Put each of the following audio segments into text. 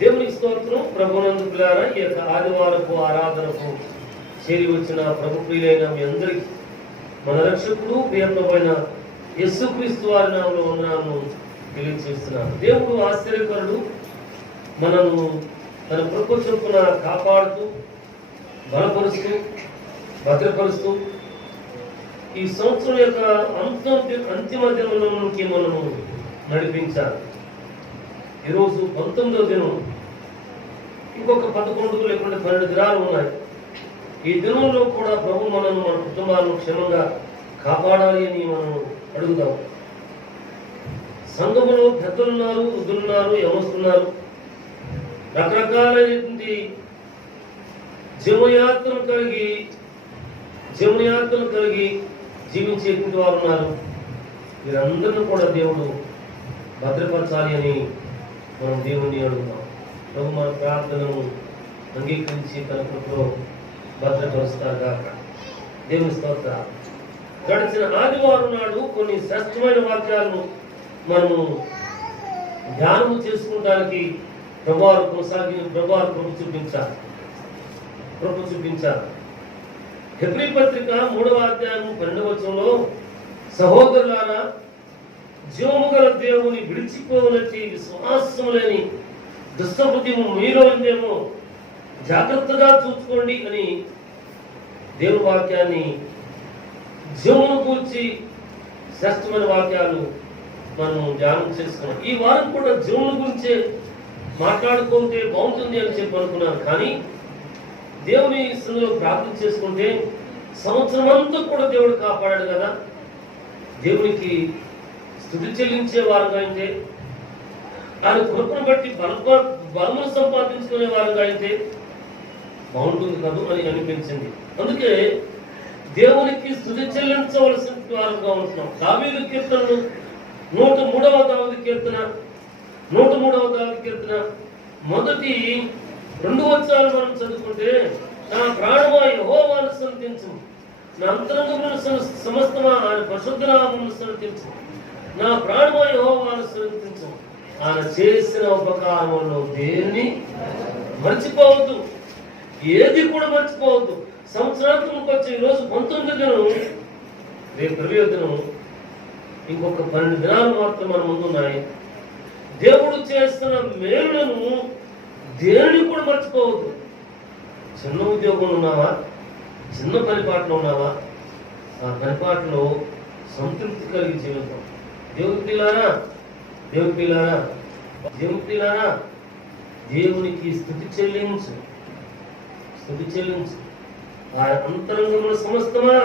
దేవునికి స్తోత్రం. ప్రభునందు పిల్లారా, ఈ యొక్క ఆదివారపు ఆరాధనకు చేరి వచ్చిన ప్రభు ప్రియులైన మీ అందరికీ మన రక్షకుడు ప్రియమైన యేసుక్రీస్తు వారి నామములో ఉన్నాను తెలియజేస్తున్నాను. దేవుడు ఆశ్చర్యకరుడు. మనము తన కృప చొప్పున కాపాడుతూ బలపరుస్తూ భద్రపరుస్తూ ఈ సంవత్సరం యొక్క అంతిమ దినంలోకి మనము నడిపించాలి. ఈరోజు 19వ దినం. ఇంకొక 11 లేకుంటే 12 దినాలు ఉన్నాయి. ఈ దినంలో కూడా ప్రభు మనను మన కుటుంబాలను క్షేమంగా కాపాడాలి అని మనం అడుగుదాం. సంఘములో పెద్దలున్నారు, వృద్ధులున్నారు, యవనస్తున్నారు, రకరకాలైనటువంటి జీవనయాత్రలు కలిగి జీవించేటువంటి వారు ఉన్నారు. వీరందరినీ కూడా దేవుడు భద్రపరచాలి అని మనం దేవుణ్ణి అడుగుతాం. ప్రభు మన ప్రార్థనను అంగీకరించి తన కృపలో భద్రపరుస్తారు కాక. దేవుని స్తోత్రం. గడిచిన ఆదివారం నాడు కొన్ని శ్రేష్టమైన వాక్యాలను మనము ధ్యానము చేసుకోవడానికి ప్రభువారు కృప చూపించారు. హెబ్రీ పత్రిక 3వ అధ్యాయం 12వ వచనంలో, సహోదరులారా, జీవము గల దేవుని విడిచిపోవనట్టి విశ్వాసము లేని దుష్టబుద్ధి మీలో ఉందేమో జాగ్రత్తగా చూసుకోండి అని దేవుని వాక్యాన్ని, జీవమును కూర్చి శ్రేష్టమైన వాక్యాలు మనం ధ్యానం చేసుకున్నాం. ఈ వారం కూడా జీవమును గురించే మాట్లాడుకుంటే బాగుంటుంది అని చెప్పి అనుకున్నాను. కానీ దేవుని సన్నిధిలో ప్రార్థన చేసుకుంటే సంవత్సరం అంతా కూడా దేవుడు కాపాడాడు కదా. దేవునికి స్తుతి చెల్లించే వారుగా అయితే, ఆయన కృపను బట్టి బలమును సంపాదించుకునే వారుగా అయితే బాగుంటుంది కదా అని అనిపించింది. అందుకే దేవునికి స్తుతి చెల్లించవలసిన వారుగా ఉంటున్నాం. దావీదు కీర్తనలు 103వ దావీదు కీర్తన మొదటి 2 వచనాలు మనం చదువుకుంటే, నా ప్రాణమా యెహోవాను స్తుతించు, నా అంతరంగమున సమస్తమా ఆయన పరిశుద్ధ నామమును స్తుతించు, నా ప్రాణమా యెహోవాను స్తుతించు, ఆయన చేసిన ఉపకారములను దేన్ని మర్చిపోవద్దు, ఏది కూడా మర్చిపోవద్దు. సంవత్సరానికి వచ్చి ఈరోజు 19వ దినం, రేపు 20వ దినం, ఇంకొక 12 దినాలు మాత్రం మన ముందు ఉన్నాయి. దేవుడు చేస్తున్న మేలులను దేనిని కూడా మర్చిపోవద్దు. చిన్న ఉద్యోగంలో ఉన్నావా, చిన్న పనిపాట్లో ఉన్నావా, ఆ పనిపాట్లో సంతృప్తి కలిగి జీవితం. దేవుని పిల్లారా, దేవునికి స్తుతి చెల్లించు. ఆయన అంతరంగంలో సమస్తమా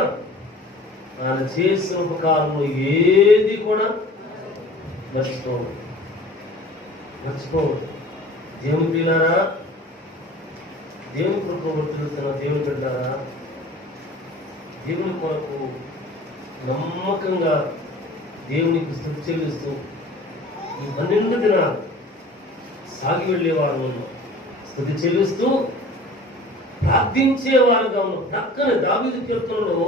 ఆయన చేసిన ఉపకారము ఏది కూడా మర్చిపోవద్దు. దేవుని పిల్లారా, దేవుని కృప వర్తిస్తున్న దేవుని బిడ్డారా, దేవుని కొరకు నమ్మకంగా దేవునికి స్తుతి చెల్లిస్తూ ఈ 12 దినాలు సాగి వెళ్ళేవారు ఉన్నాం. స్తుతి చెల్లిస్తూ ప్రార్థించేవారుగా ఉన్నాం. ప్రక్కన దావీదు కీర్తనలో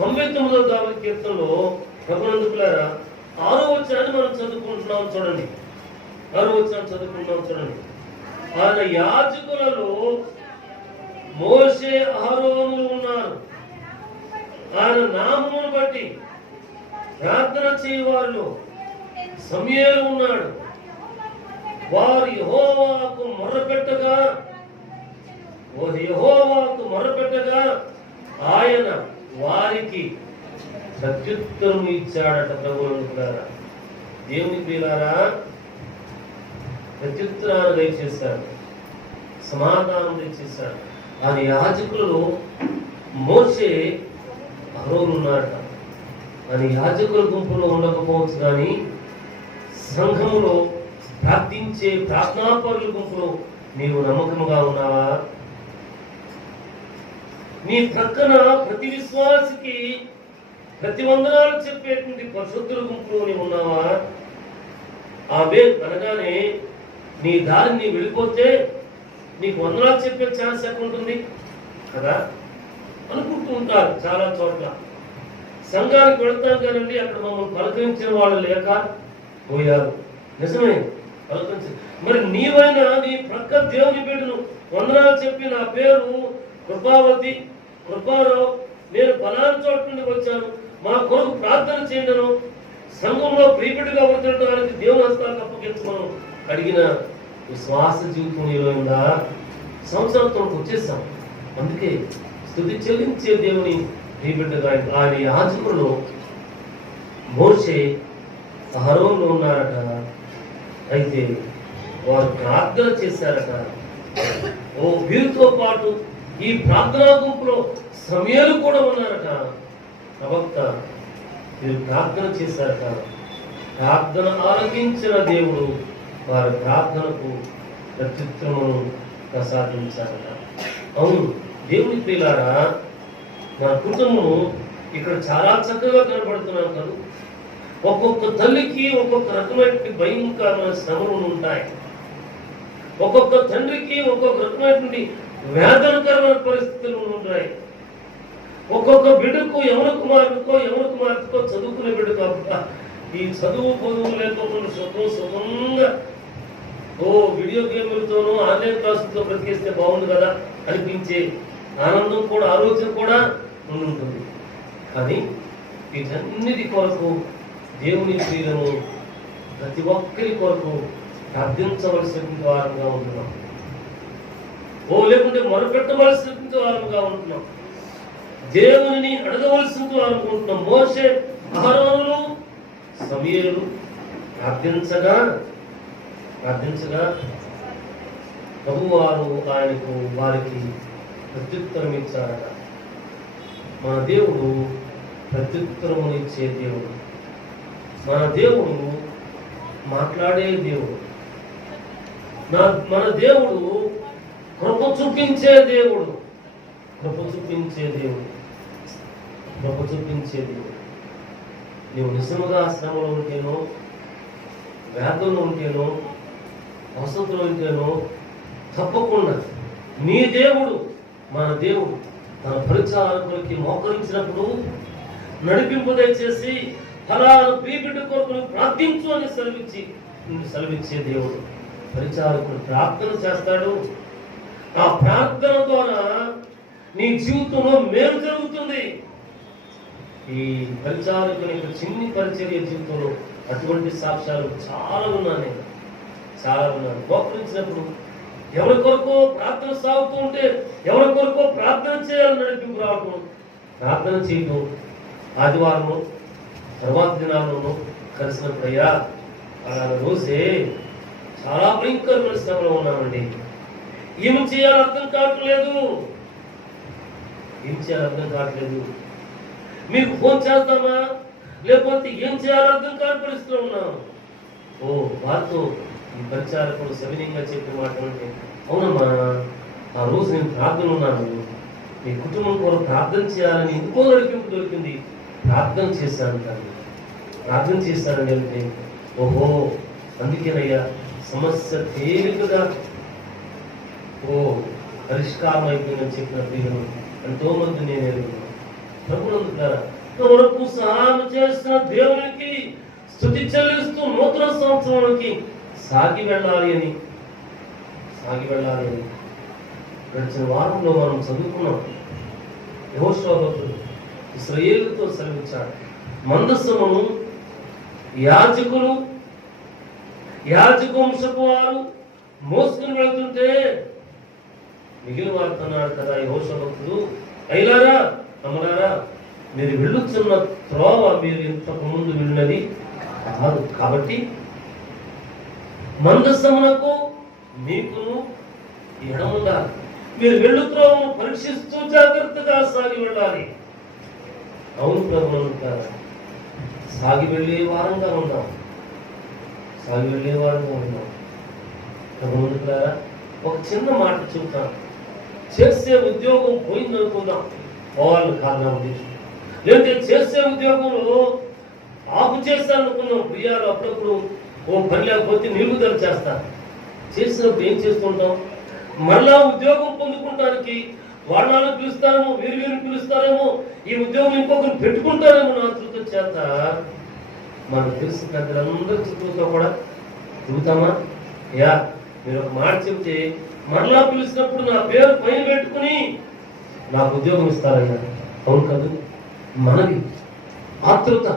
99వ దావీదు కీర్తనలో ప్రభునందు పిల్లారా 6వ వచనాన్ని మనం చదువుకుంటున్నాం. చూడండి, 6వ వచనాన్ని చదువుకుంటున్నాం. చూడండి, ఆయన యాజకులలో మోషే అహరోనులు ఉన్నారు. ఆయన నామమును బట్టి ప్రార్థన చేయవారిలో సమూయేలు ఉన్నాడు. వారు యెహోవాకు మొర్రపెట్టగా ఆయన వారికి ప్రత్యుత్తరం ఇచ్చాడట. ప్రభువులారా, దేవుని ప్రియులారా, ప్రత్యుత్తరాన్ని దయచేశాడు, సమాధానం దయచేశాడు. ఆయన యాజకులలో మోషే అహరోను ఉన్నాడట. ఆయన యాజకుల గుంపులో ఉండకపోవచ్చు, కానీ సంఘములో ప్రార్థించే ప్రార్థనాపరుల గుంపులో నీవు నమ్మకముగా ఉన్నావా? నీ ప్రక్కన ప్రతి విశ్వాసికి ప్రతి వందనాలు చెప్పేటువంటి పరిశుద్ధుల గుంపులో నీవు ఉన్నావా? ఆమె అనగానే నీ దారిని వెళ్ళిపోతే నీకు వందనాలు చెప్పే ఛాన్స్ ఎక్కడ ఉంటుంది కదా అనుకుంటూ ఉంటారు చాలా చోట్ల. సంఘానికి వెళ్తాం కదండి, అక్కడ మమ్మల్ని పలకరించిన వాళ్ళు లేక పోయారు. నిజమే, పలకరించి మరి నీవైనా నీ ప్రక్క దేవుని బిడ్డను వందనాలు చెప్పి నా పేరు కృపావతి కృపారావు, నేను ఫలానా చోటు నుండి వచ్చాను, మా కొరకు ప్రార్థన చేయడను, సంఘంలో ప్రీపెట్టుగా వర్తించడానికి దేవుని హస్తాలకు అప్పగించమను అడిగిన విశ్వాస జీవితం నీలో ఉందా? సంవత్సరంతో వచ్చేసాం. అందుకే స్తుతి చెల్లించే దేవుని ప్రీపెట్టుగా ఆయన యాజకులు మోషే అహరోన్లో ఉన్నారట. అయితే వారు ప్రార్థన చేశారట. వీరితో పాటు ఈ ప్రార్థనా గుంపులో సమయాలు కూడా ఉన్నారట. ప్రవక్త వీరు ప్రార్థన చేశారట. ప్రార్థన ఆలకించిన దేవుడు వారి ప్రార్థనకు ప్రత్యుత్తరమును ప్రసాదించారట. అవును దేవుని ప్రియులారా, నా కుటుంబం ఇక్కడ చాలా చక్కగా కనబడుతున్నాను కదా. ఒక్కొక్క తల్లికి ఒక్కొక్క రకమైన భయంకరమైన శ్రమలు ఉంటాయి. ఒక్కొక్క తండ్రికి ఒక్కొక్క రకమైనటువంటి వేదనకరమైన పరిస్థితులు ఉంటాయి. ఒక్కొక్క బిడ్డకు యవన కుమార్తెకో చదువుకునే బిడ్డకు ఈ చదువు పొదువు లేకపోకుండా సుఖంగా వీడియో గేములతోనూ ఆన్లైన్ క్లాసులతో బ్రతికేస్తే బాగుంది కదా అనిపించే ఆనందం కూడా ఆలోచన కూడా ఉంటుంది. కానీ వీటన్నిటి కొరకు దేవుని ప్రియులను ప్రతి ఒక్కరి కొరకు ప్రార్థించవలసిన వారంగా ఉంటున్నాం. లేకుంటే మొరపెట్టవలసిన వారంగా ఉంటున్నాం. దేవుని అడగవలసిన వారంగా ఉంటున్నాం. మోషే అహరోనులు సమూయేలు ప్రార్థించగా ప్రభువారు ఆయనకు వారికి ప్రత్యుత్తరం ఇచ్చారట. మన దేవుడు ప్రత్యుత్తరమునిచ్చే దేవుడు. మన దేవుడు మాట్లాడే దేవుడు. మన దేవుడు కృప చూపించే దేవుడు. నీవు నిజముగా శ్రమలో ఉంటేనో, వ్యాధుల్లో ఉంటేనో, వసతులు ఉంటేనో తప్పకుండా నీ దేవుడు, మన దేవుడు తన పరిచారకులకి మోకరించినప్పుడు నడిపింపు దయచేసి ఫలానా ప్రియబిడ్డ కొరకు ప్రార్థించు అని సెలవిచ్చే దేవుడు. పరిచారకుడు ప్రార్థన చేస్తాడు. ఆ ప్రార్థన ద్వారా నీ జీవితంలో మేలు జరుగుతుంది. ఈ పరిచారకుని యొక్క చిన్ని పరిచర్య జీవితంలో అటువంటి సాక్ష్యాలు చాలా ఉన్నాను. మోకరించినప్పుడు ఎవరి కొరకు ప్రార్థన సాగుతూ ఉంటే ఎవరి కొరకు ప్రార్థన చేయాలని నడిపింపు రావటం, ప్రార్థన చేయటం. ఆదివారము తర్వాత దినాలను కలిసినప్పుడయ్యా అలా రోజే చాలా భయంకరమైన శ్రమలో ఉన్నామండి, ఏం చేయాలో అర్థం కావట్లేదు, మీకు ఫోన్ చేద్దామా లేకపోతే ఏం చేయాలో అర్థం కాని పరిస్థితిలో ఉన్నాం. వారితో ఈ పరిచారకుడు సవినయంగా చెప్పే మాట అంటే, అవునమ్మా ఆ రోజు నేను ప్రార్థన ఉన్నాను, మీ కుటుంబం కొరకు ప్రార్థన చేయాలని ఎందుకో నడిపింపు దొరికింది, ప్రార్థన చేశానండి అంటే, అందుకేనయ్యా సమస్య తేలికగా పరిష్కారం అయిపోయిందని చెప్పిన ప్రియులు ఎంతో మంది నేను ఎరుగుతున్నాను. ప్రభునందుకు సహాయం చేసిన దేవునికి స్తుతి చెల్లిస్తూ నూతన సంవత్సరానికి సాగి వెళ్ళాలి అని గడిచిన వారంలో మనం చదువుకున్నాం. యెహోషువ భక్తుడు ఇశ్రాయేలుతో సెలవిచ్చాడు. మందసమును యాజకంశపు వారు మోసుకుని వెళ్తుంటే మిగిలిన వారితో అన్నాడు కదా యెహోషువ భక్తుడు, అయ్యలారా అమ్మలారా, మీరు వెళ్ళుచున్న త్రోవ మీరు ఇంతకు ముందు వెళ్ళినది కాదు, కాబట్టి మందసమునకు మీకును ఎడముండాలి. మీరు వెళ్ళు త్రోవను పరీక్షిస్తూ జాగ్రత్తగా సాగి వెళ్ళాలి. అవును ప్రభునంటారా, సాగి వెళ్ళే వారంగా ఉన్నాం. ప్రభునంటారా, ఒక చిన్న మాట చెబుతాను. చేసే ఉద్యోగం పోయిందనుకుందాం, పోవాలని కారణం లేదంటే చేసే ఉద్యోగంలో ఆపు చేస్తాననుకున్నాం. ప్రియాలు అప్పుడప్పుడు పని లేకపోతే నిలుపుదల చేస్తారు. చేసినప్పుడు ఏం చేస్తుంటాం, మళ్ళా ఉద్యోగం పొందుకుంటానికి వాళ్ళని పిలుస్తారేమో, వీరిని పిలుస్తారేమో, ఈ ఉద్యోగం ఇంకొకరిని పెట్టుకుంటారేమో నా ఆతృత చేత మనకు తెలిసిన పెద్దలందరి చుట్టూతో కూడా తిరుగుతామా? మీరు ఒక మాట చెప్తే మరలా పిలిచినప్పుడు నా పేరు పైన పెట్టుకుని నాకు ఉద్యోగం ఇస్తారన్నారు. అవును కాదు? మనవి, ఆతృత,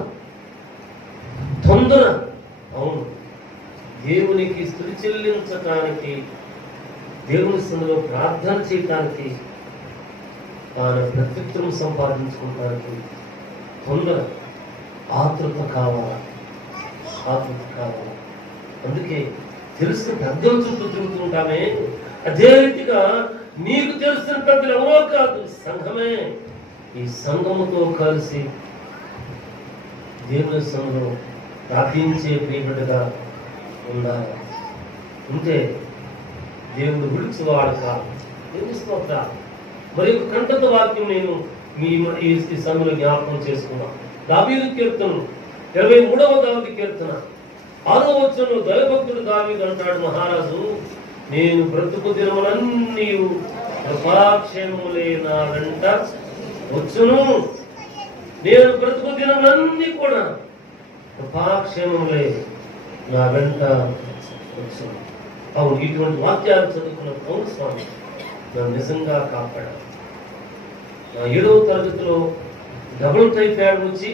తొందర. అవును, దేవునికి స్తుతి చెల్లించటానికి, దేవుని సన్నిధిలో ప్రార్థన చేయటానికి, ఆయన ప్రత్యుత్తరం సంపాదించుకోవడానికి తొందర, ఆతృత కావాలా, ఆతృత కావాలా. అందుకే తెలిసిన పెద్దల చుట్టూ తిరుగుతుంటామే. అదే రీతిగా నీకు తెలిసిన పెద్దలు ఎవరో కాదు, సంఘమే. ఈ సంఘముతో కలిసి దేవుని సంఘం ప్రార్థించే ప్రియబిడ్డగా ఉండాలి. ఉంటే దేవుడు విడిచివాడు కాదు. దేవుని స్తోత్రం. మరి ఒక కంటత వాక్యం నేను ఈ సంఘంలో జ్ఞాపకం చేసుకున్నాను. దావీదు కీర్తన 23వ దావీదు కీర్తన 6వ వచనంలో దైవభక్తుడు దావీదు అంటాడు, మహారాజు నేను బ్రతుకు దినములన్నీ కృపాక్షేమములే నా వెంట వచ్చును. నేను బ్రతుకు దినములన్నీ కూడా కృపాక్షేమములే నా వెంట వచ్చును. అవును, ఇటువంటి వాక్యాలు చదువుకున్న అవును స్వామి నన్ను నిజంగా కాపాడాడు. నా 7వ తరగతిలో డబుల్ టైఫాయిడ్ వచ్చి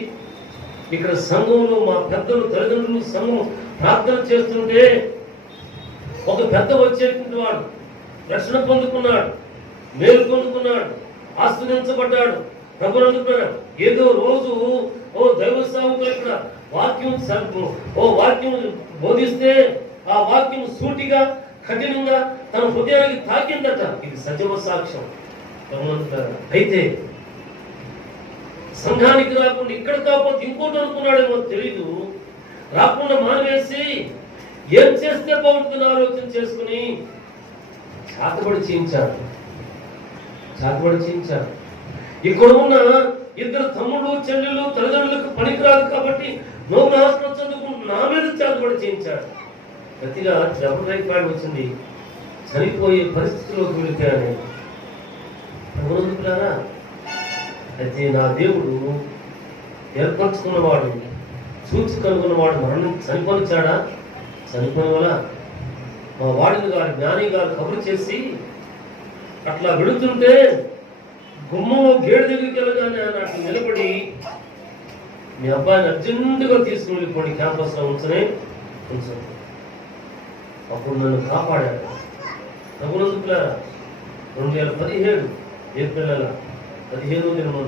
ఇక్కడ సంఘంలో మా పెద్దలు తల్లిదండ్రులు సంఘం ప్రార్థన చేస్తుంటే ఒక పెద్ద వచ్చేటువంటి వాడు రక్షణ పొందుకున్నాడు, మేలు పొందుకున్నాడు, ఆస్వాదించబడ్డాడు, ప్రభు అందుకున్నాడు. ఏదో రోజు దైవ సేవకులు ఇక్కడ వాక్యం బోధిస్తే ఆ వాక్యం సూటిగా కఠినంగా తన హృదయానికి తాకిందట. ఇది సజీవ సాక్ష్యం. అయితే సంఘానికి రాకుండా ఇక్కడ కాకపోతే ఇంకోటి అనుకున్నాడేమో తెలీదు. రాకుండా మానేసి ఏం చేస్తే బాగుంటుందని ఆలోచన చేసుకుని చాతబడి చేయించాడు. ఇక్కడ ఉన్న ఇద్దరు తమ్ముడు చెల్లెలు తల్లిదండ్రులకు పనికిరాదు కాబట్టి నువ్వు హాస్టల్ చదువుకుంటూ నా మీద చాతబడి చేయించాడు. గట్టిగా డబుల్ టైఫాయిడ్ వచ్చింది, చనిపోయే పరిస్థితిలోకి వెళ్ళిపోయాను. ప్రభువులారా, అయితే నా దేవుడు ఏర్పరచుకున్నవాడు, చూచి కనుగొన్నవాడు మరణం చనిపోనిచ్చాడా? చనిపోయిన వల్ల మా వాడిని గారు జ్ఞాని గారు కబురు చేసి అట్లా వెళుతుంటే గుమ్మంలో గేడు దగ్గరికి వెళ్ళగానే ఆయన అట్లా నిలబడి మీ అబ్బాయిని అర్జెంటుగా తీసుకుని వెళ్ళిపోండి, క్యాంపస్లో ఉంచు. అప్పుడు నన్ను కాపాడాడు. ప్రభువులారా, 2017 ఏప్రిల్ 15వ దినం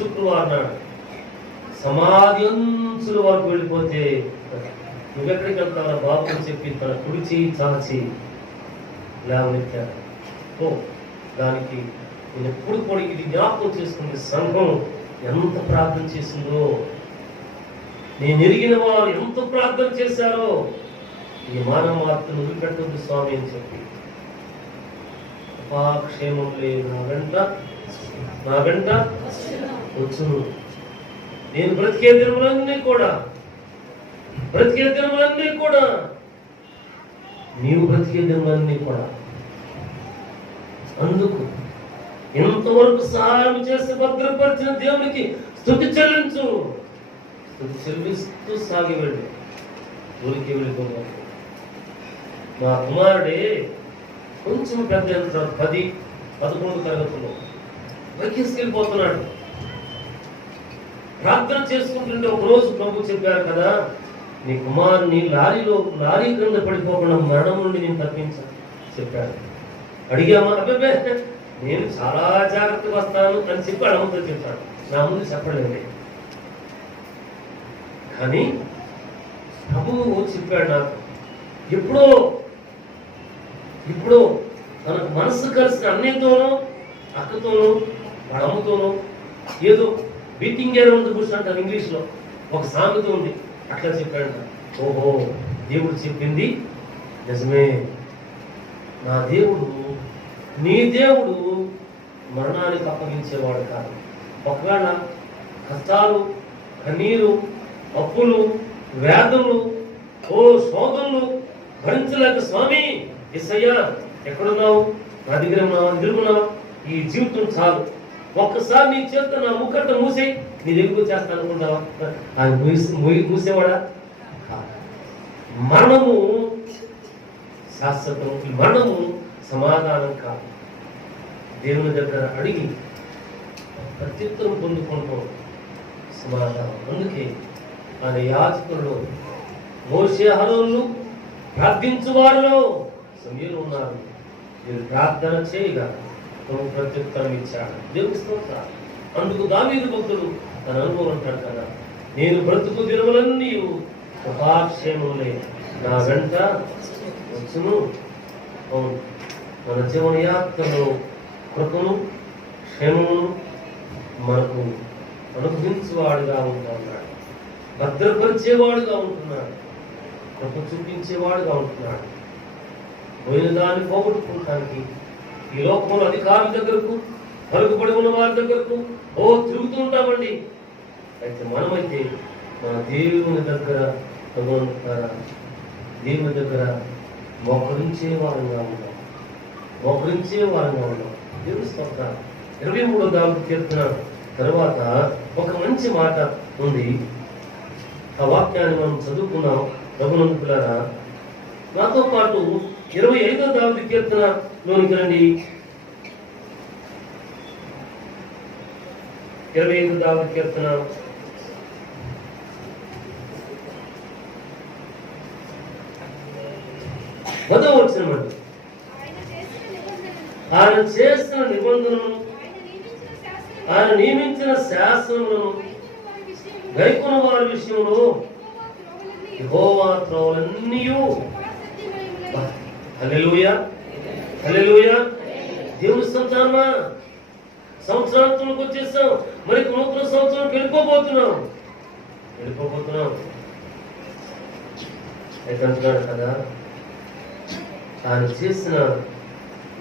శుక్రవారం నాడు సమాధి అంచుల వరకు వెళ్ళిపోతే నువ్వెక్కడికి వెళ్తావా బాబు అని చెప్పి తన కుడిచి చాచి లేవనెత్తాడు. దానికి నేను ఎప్పుడు కూడా ఇది జ్ఞాపకం చేసుకునే సంఘం ఎంత ప్రార్థన చేసిందో, నేను ఎరిగిన వారు ఎంత ప్రార్థన చేశారో, ఈ మానవ మార్పును వదిలిపెట్టొద్దు స్వామి అని చెప్పి కృపాక్షేమం లేదు నా వెంట వచ్చును. నేను బ్రతికే దినములన్నీ కూడా నీవు బ్రతికే దినములన్నీ కూడా అందుకు ఎంతవరకు సహాయం చేసి భద్రపరిచిన దేవునికి స్తుతి చెల్లించు. స్తుతి చెల్లిస్తూ సాగి వెళ్ళి ఊరికి వెళ్ళిపోయాడు. మా కుమారుడే కొంచెం పెద్ద 10-11 తరగతుల్లో వెళ్ళిపోతున్నాడు. ప్రార్థన చేసుకుంటుంటే ఒకరోజు ప్రభు చెప్పారు కదా, నీ కుమారుని లారీ క్రింద పడిపోకుండా మరణం నుండి నేను తప్పించాను చెప్పాడు. అడిగామా? అబ్బాయి నేను చాలా జాగ్రత్తగా వస్తాను అని చెప్పి అడగతో చెప్పాడు. నా ముందు చెప్పలేదు. కానీ ప్రభువు చెప్పాడు నాకు, ఇప్పుడు తనకు మనసు కలిసిన అన్నయ్యతోనూ అక్కతోనూ వాడు అమ్మతోనూ ఏదో బీటింగ్ అరౌండ్ ది బుష్ అంటారు ఇంగ్లీష్లో, ఒక సామెత ఉంది, అట్లా చెప్పాడంట. ఓహో, దేవుడు చెప్పింది నిజమే. నా దేవుడు, నీ దేవుడు మరణానికి అప్పగించేవాడు కాదు. ఒకవేళ కష్టాలు, కన్నీరు, అప్పులు, వేదనలు, శోధనలు భరించలేక స్వామి యేసయ్యా ఎక్కడున్నావు, నా దగ్గర ఉన్నావా, తిరుగున్నావా, ఈ జీవితం చాలు, ఒక్కసారి నీ చేత నా ముఖంట మూసి నీ దగ్గరకు చేస్తా అనుకుంటావా? ఆయన మూసేవాడా? మరణము శాశ్వతం. ఈ మరణము సమాధానం కాదు. దేవుని దగ్గర అడిగి ప్రత్యుత్తరం పొందుకుంటాం సమాధానం. అందుకే ఆయన యాజకులు మోషే అహరోనులు ప్రార్థించు వారిలో సమీరు ఉన్నారు. మీరు ప్రార్థన చేయగా తను ప్రత్యుత్తరం ఇచ్చాడు. దేవుని స్తోత్రం. అందుకు దావీదు భక్తుడు తన అనుభవం అంటాడు కదా, నేను బ్రతుకు దినములన్నీ కృపాక్షేమములే నా వెంట వచ్చును. అవును, మన జీవన యాత్రలో కృపను క్షేమమును మనకు అనుభవించేవాడుగా ఉంటున్నాడు, భద్రపరిచేవాడుగా ఉంటున్నాడు, కృప చూపించేవాడుగా ఉంటున్నాడు. పోయిన దాన్ని పోగొట్టుకుంటానికి ఈ లోకంలో అధికారుల దగ్గరకు, పలుకుబడి ఉన్న వారి దగ్గరకు తిరుగుతుంటామండి. అయితే మనమైతే మన దేవుని దగ్గర దేవుని దగ్గర మోకరించే వారంగా ఉన్నాం, మోకరించే వారంగా ఉన్నాం. దేవుని స్తోత్రం. 23వ కీర్తన తర్వాత ఒక మంచి మాట ఉంది. ఆ వాక్యాన్ని మనం చదువుకున్నాం. ప్రభునందులారా, నాతో పాటు 25వ కీర్తనలోనికి రండి. 25వ కీర్తన 10వ వచనం అండి. ఆయన చేసిన నిబంధనను, ఆయన నియమించిన శాసనములను గైకొన్న వారి విషయంలో యెహోవా త్రోవలన్నీ హల్లెలూయా హల్లెలూయా. దేవుని సంతానమా, సంవత్సరాంతంలోకి వచ్చేస్తాం. మరి నూతన సంవత్సరం వెళ్ళిపోబోతున్నాం. అయితే అంటున్నాడు కదా, ఆయన చేసిన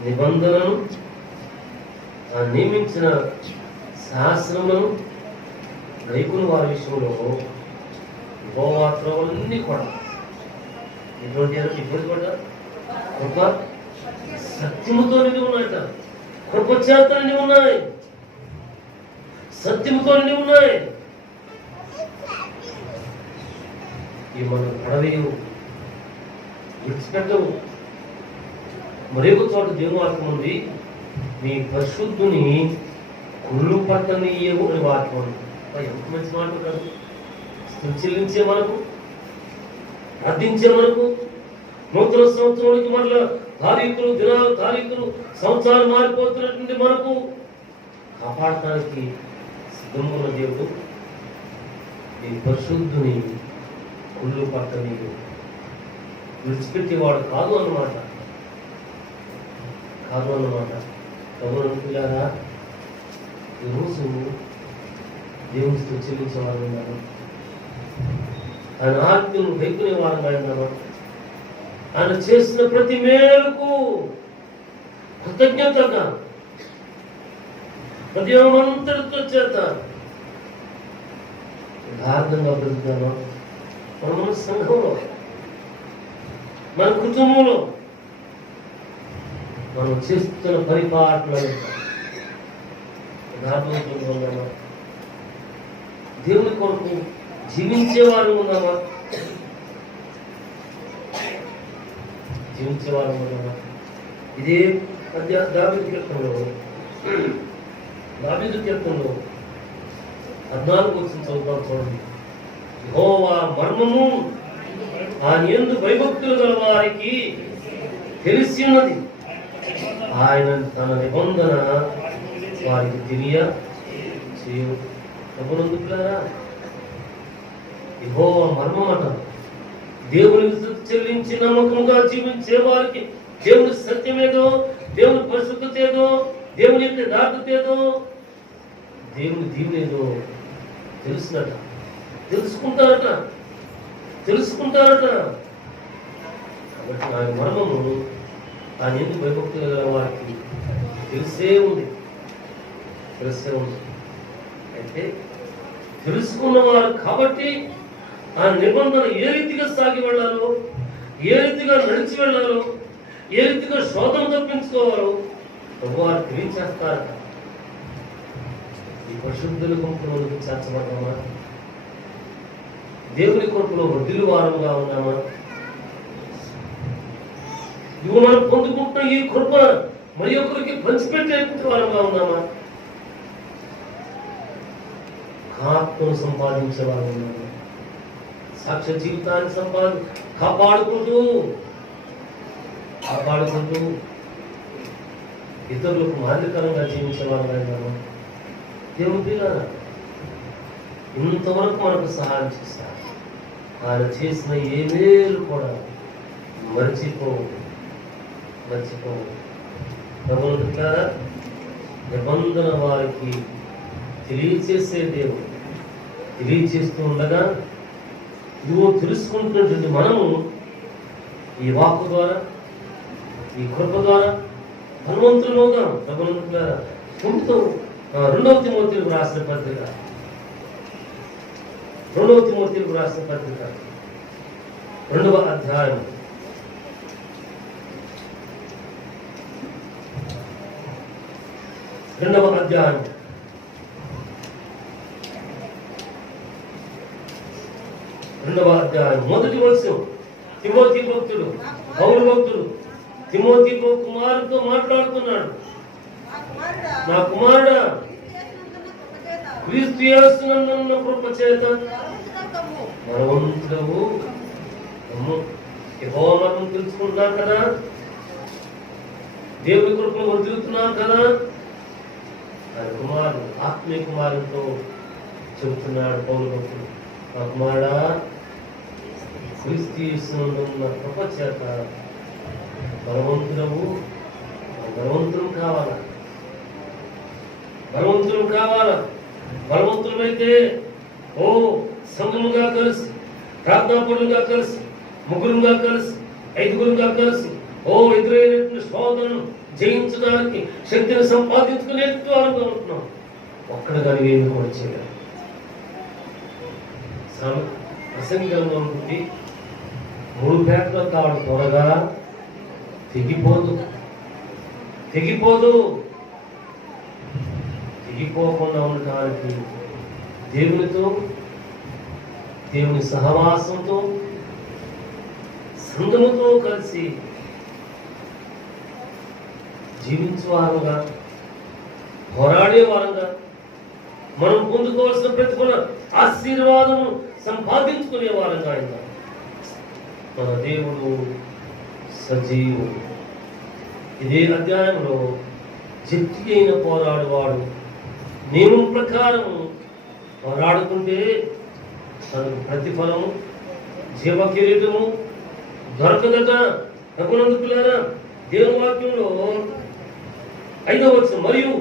నిబంధనను, ఆయన నియమించిన శాసనములను గైకొన్న వారి విషయంలో యెహోవా త్రోవలన్నీ కూడా ఎటువంటి కూడా కృప సత్యముతో నిండి ఉన్నాయట. కృప చేత నిండి ఉన్నాయి, సత్యముతో నిండి ఉన్నాయి. ఈ మన పడవేయు విడిచిపెట్టవు. మరొక చోట దేవుని వాక్యం ఉంది, నీ పరిశుద్ధుని కుళ్ళు పట్టనీయవు అని వాక్యం ఉంది. ఎంత మంచి మాట కాదు. చెల్లించే మనకు, ప్రార్థించే మనకు, నూతన సంవత్సరానికి మరలా తారీఖులు సంవత్సరాలు మారిపోతున్నటువంటి మనకు కాపాడటానికి సిద్ధంగా ఉన్న దేవుడు ఈ పరిశుద్ధుని కుళ్ళు పట్టని విడిచిపెట్టేవాడు కాదు అన్నమాట. ప్రభువులారా, ఈరోజు దేవునితో చెల్లించేవారు ఉన్నారు, ఆయన ఆజ్ఞను గైకొనే వారంగా ఉన్నామా, ఆయన చేసిన ప్రతి మేరకు కృతజ్ఞతగా హృదయమంతటితో చేత యథార్థంగా బ్రతుకుతామా. మన సంఘంలో, మన కుటుంబంలో మనం చేస్తున్న పరిపాలన యథార్థంగా ఉన్నామా, దేవుని కొరకు జీవించేవారు ఉన్నామా, ఇదే దావీదు కీర్తనలో 14వ వచనం చదువుతాం చూడండి. యెహోవా మర్మము ఆయన యందు భయభక్తులు గల వారికి తెలిసి ఉన్నది, ఆయన తన నిబంధన వారికి తెలియచేయు. ప్రభునందులారా, యెహోవా మర్మమట. దేవునికి చెల్లించి నమ్మకంగా జీవించే వారికి దేవుని సత్యమేదో, దేవుని పరిశుద్ధత ఏదో, దేవుని యొక్క దాటత ఏదో, దేవుని దీవునేదో తెలుసునట, తెలుసుకుంటారట. కాబట్టి ఆయన మర్మము ఆయన ఎందుకు భయభక్తులు గల వారికి తెలిసే ఉంది. అయితే తెలుసుకున్నవారు కాబట్టి ఆ నిబంధన ఏ రీతిగా సాగి వెళ్ళాలో, ఏ రీతిగా నడిచి వెళ్ళాలో, ఏ రీతిగా శోధన తప్పించుకోవాలో ప్రభువారు తెలియచేస్తారట. ఈ పరిశుద్ధుల గుంపులోకి చేర్చబడ్డామా? దేవుని కొరకులో వడ్డీలు వారముగా ఉన్నామా? ఇవి మనం పొందుకుంటున్న ఈ కృప మరి ఒకరికి పంచిపెట్టేటువంటి వారంగా ఉన్నామా? ఆత్మను సంపాదించే వారు ఉన్నామా? సాక్ష్య జీవితాన్ని కాపాడుకుంటూ ఇతరులకు మాదిరికరంగా జీవించే వారు దేవుని పిల్లరా, ఇంతవరకు మనకు సహాయం చేశారు. ఆయన చేసిన ఏ మేలు కూడా మర్చిపోవు. ప్రభువులారా, నిబంధన వారికి తెలియచేసే దేవుడు తెలియచేస్తూ ఉండగా ఇదిగో తెలుసుకుంటున్నటువంటి మనము ఈ వాక్కు ద్వారా, ఈ కృప ద్వారా ధనవంతులుగా ప్రభువులారా ఉంటూ 2వ తిమోతికి రాసిన పత్రిక 2వ అధ్యాయం 2వ అధ్యాయం 2వ అధ్యాయం 1వ వచనం. తిమోతి భక్తుడు, పౌలు భక్తుడు తిమోతి కుమారుడితో మాట్లాడుతున్నాడు. నా కుమారుడా, క్రీస్తు యేసునందున్న కృప చేత బలవంతుడవు. యెహోవా మనం తెలుసుకుంటున్నాం కదా, దేవుని కృపను వదులుతున్నాం కదా. ఆయన కుమారుడు ఆత్మీయ కుమారుడితో చెబుతున్నాడు పౌలు భక్తుడు, నా కుమారుడా, క్రీస్తు యేసునందున్న కృప చేత బలవంతుడవు. బలవంతులు కావాలా? బలవంతులమైతే సంఘముగా కలిసి, ప్రార్థనాపరులుగా కలిసి, ముగ్గురుగా కలిసి, 5గురుగా కలిసి ఎదురైనటువంటి శోధనను జయించడానికి శక్తిని సంపాదించుకునేట్టు అనుకుంటున్నాం. ఒక్కడగాని ఏమి కూడా చేయాలి. ప్రసంగంగా ఉంటుంది, 3 పేటలో కావడం త్వరగా తెగిపోకుండా ఉండటానికి దేవునితో, దేవుని సహవాసంతో, సంఘముతో కలిసి జీవించే వారంగా, పోరాడే వారంగా, మనం పొందుకోవాల్సిన ప్రతిఫల ఆశీర్వాదము సంపాదించుకునే వారంగా ఆయన మన దేవుడు సజీవుడు. ఇదే అధ్యాయంలో జట్టి అయిన పోరాడువాడు నియమం ప్రకారం పోరాడుకుంటే తనకు ప్రతిఫలము, జీవ కిరీటము దొరకదట. తగునందుకులారా, దేవుని వాక్యంలో 5వ వచనం, మరియు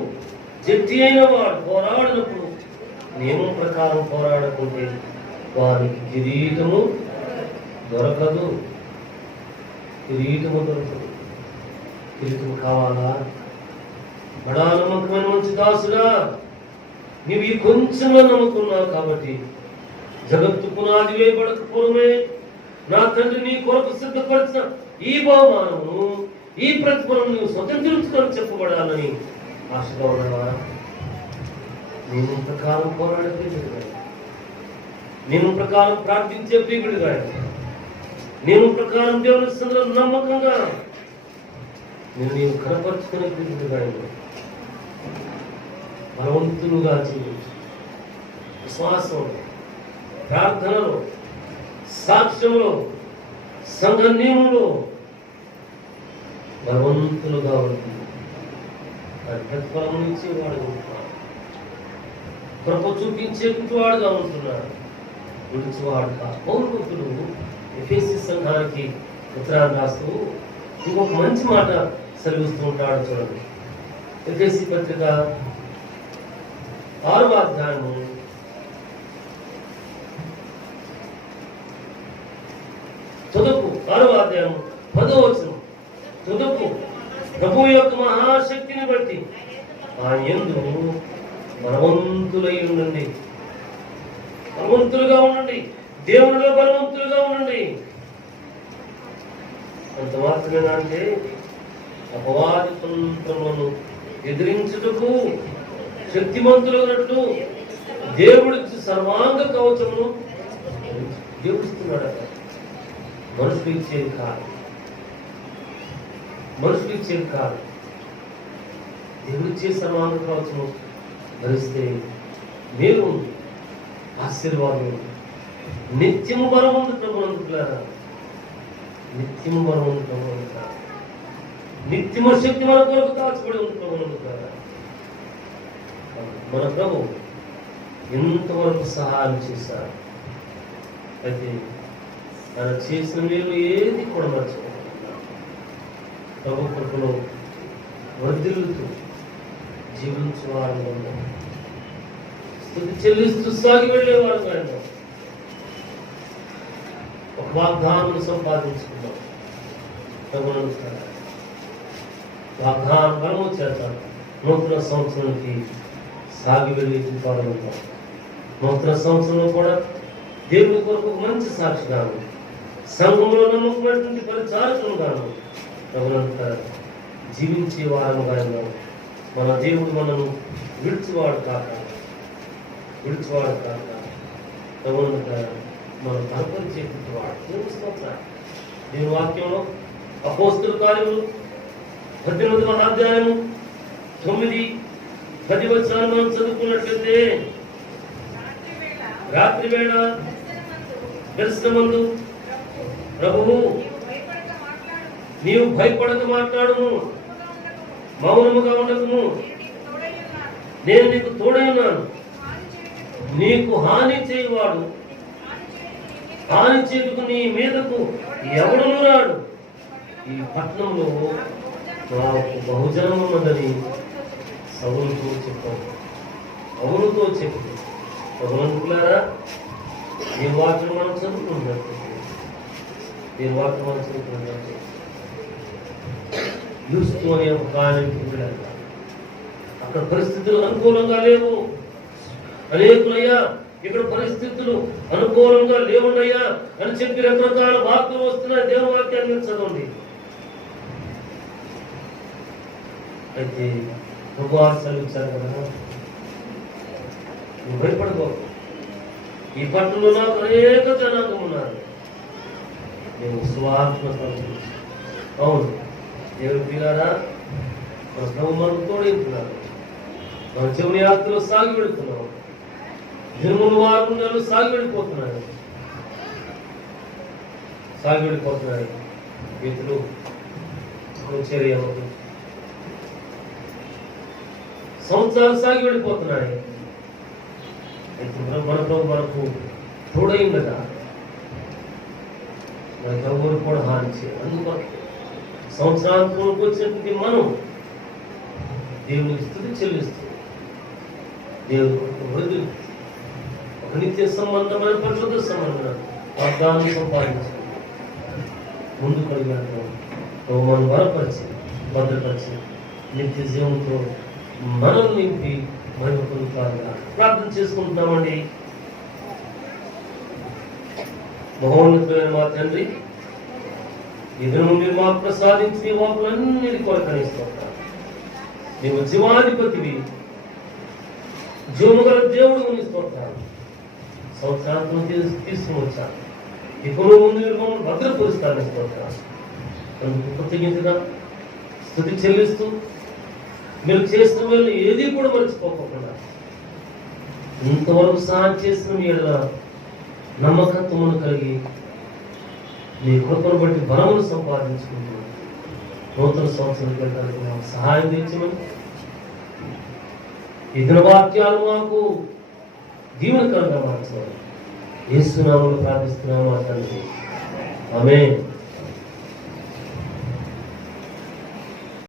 జట్టి అయిన వాడు పోరాడినప్పుడు నియమం ప్రకారం పోరాడకుంటే వారికి కిరీటము దొరకదు. కిరీటము కావాలా? బడా నమ్మకమైన మంచి దాసుడా, నీవు ఈ కొంచెంగా నమ్ముకున్నావు కాబట్టి జగత్తు పునాది వేయబడక పూర్వమే నా తండ్రి నీ కొరకు సిద్ధపరిచిన ఈ బహుమానము, ఈ ప్రతిఫలం నువ్వు స్వతంత్రించుకొని చెప్పబడాలని ఆశగా ఉన్నావా? నేను ప్రకారం పోరాడే ప్రియుడిగా, నేను ప్రకారం ప్రార్థించే ప్రియుడిగా, నేను ప్రకారం దేవుని సందులో నమ్మకంగా నీవు కనపరుచుకునే ప్రియుడిగా, బలవంతులుగా జీవించు. విశ్వాసంలో, ప్రార్థనలో, సాక్ష్యంలో, సంఘ నియమంలో బలవంతులుగా ఉంది. అది ప్రతిఫలం ఇచ్చేవాడు ఉంటున్నాడు, కృప చూపించేవాడుగా ఉంటున్నాడు, విడిచేవాడు కాదు. పౌరులు ఎఫెసీ సంఘానికి ఉత్తరాన్ని రాస్తూ ఇంకొక మంచి మాట సెలవిస్తూ ఉంటాడు. చూడండి, ఎఫెసీ పత్రిక 6వ అధ్యాయము 6వ అధ్యాయం 10వ వచనం. తుదకు ప్రభు యొక్క మహాశక్తిని బట్టి ఆయన యందు బలవంతులై ఉండండి. బలవంతులుగా ఉండండి, దేవునిలో బలవంతులుగా ఉండండి. అంత మాత్రమేనా అంటే అపవాది తంత్రములను ఎదిరించుటకు శక్తిమంతులైనట్లు దేవుడిచ్చి సర్వాంగ కవచమును దేవుడిస్తున్నాడు. మనుషులు ఇచ్చేది కాదు. మనుషులు ఇచ్చేది కాదు. దేవుడిచ్చే సర్వాంగ కవచము ధరిస్తే మేలు ఉంది, ఆశీర్వాదం ఉంది, నిత్యము బలం ఉంది. ప్రభు అందుకులారా, నిత్యము బలం ఉంది. ప్రభు అందుకులారా, నిత్యము శక్తి మన కొరకు దాచబడి ఉంది. ప్రభు అందుకులారా, మన ప్రభు ఎంతవరకు సహాయం చేశారు. అయితే ఆయన చేసిన మేలు ఏది కూడా మర్చిపోకుండా ప్రభు కృపలో వర్ధిల్లుతూ జీవించేవారు, స్తుతి చెల్లిస్తూ సాగి వెళ్ళేవారు. ఆయన ఒక వాగ్దానం సంపాదించుకున్నాం. ప్రభువును వాగ్దానం బలము చేత నూతన సంవత్సరానికి సాగి వెళ్ళి పాల్గొంటాం. నూతన సంవత్సరంలో కూడా దేవుని కొరకు మంచి సాక్షిగాను, సంఘంలో నమ్మకమైనటువంటి పరిచారకులుగాను ప్రభునంతా జీవించే వారముగా మన దేవుడు మనను విడిచివాడు కాక ప్రభునంతా మనం బలపరిచేటువంటి వాడు. దేవుని వాక్యంలో అపోస్తుల కార్యములు 18వ అధ్యాయము 9-10 వచనాలు మనం చదువుకున్నట్లయితే, రాత్రి వేళ దర్శనమందు ప్రభువు నీవు భయపడక మాట్లాడుము, మౌనముగా ఉండకుము, నేను నీకు తోడైనాను. నీకు హాని చేయవాడు హాని చేతుకు నీ మీదకు ఎవడును రాడు. ఈ పట్టణంలో నాకు బహుజనం ఉన్నదని సౌలుతో చెప్పాను. అవునుతో చెప్పు. భగవంతులారా, ఈ వాక్యం మనం చదువుకున్నట్టు యూస్తు అనే ఒక కాలానికి వెళ్ళాలి. అక్కడ పరిస్థితులు అనుకూలంగా లేవు. అనేకులయ్యా ఇక్కడ పరిస్థితులు అనుకూలంగా లేవుండయ్యా అని చెప్పి రకరకాల వార్తలు వస్తున్నాయి. దేవుని వాక్యాన్ని చదవండి. అయితే ఉపవాసాలు ఇచ్చారు కదా, నువ్వు భయపడకో. ఈ పట్టణంలో నాకు అనేక జనాంగం ఉన్నారు. నేను స్వార్థ అవును దేవుడు పిల్లారా, మన ప్రభు మనకు తోడైతున్నారు. మన జీవన యాత్రలో సాగి వెళుతున్నాం. దినములు 6 నెలలు సాగి వెళ్ళిపోతున్నాయి. ఇతరులు చర్య సంవత్సరాలు సాగి వెళ్ళిపోతున్నాయి. మన ప్రభు మనకు తోడైందట. మనకు ఎవరు కూడా హాని చేయాలి. అందుకని సంవత్సరానికి వచ్చినటువంటి మనం దేవునికి స్తుతి చెల్లిస్తూ దేవుడు ఒక నిత్య సంబంధమైన పరిశుద్ధ సంబంధం వాగ్దానం సంపాదించి ముందు కలిగాను. మనం బలపరిచి భద్రపరిచి నిత్య జీవంతో మనం నింపి మహిమ పొందుతారుగా ప్రార్థన చేసుకుంటున్నామండి. మహోన్నతమైన మా తండ్రి, ఎదురు మీరు మాకు ప్రసాదించి నీ వాకులన్నిటి కొరకనిస్తుంటారు. నీవు జీవాధిపతివి, జీవము గల దేవుడు ఇస్తుంటారు. సంవత్సరాంతం తీసుకుని వచ్చాను. ఇప్పుడు ముందు మీరు మమ్మల్ని భద్రపరుస్తారని ఇస్తుంటారు. అందుకు కృతజ్ఞతగా స్తుతి చెల్లిస్తూ మీరు చేసిన వీళ్ళు ఏది కూడా మర్చిపోకుండా ఇంతవరకు సహాయం చేసిన మీ ఎడల నమ్మకత్వమును కలిగి మీ కృపను బట్టి బలమును సంపాదించుకుంటున్నాం. నూతన సంవత్సరం వెళ్ళడానికి మాకు సహాయం తెచ్చమని, ఈ దినవాక్యాలు మాకు దీవెనకరంగా మార్చమని యేసు నామములో ప్రార్థిస్తున్నాము తండ్రి. ఆమేన్.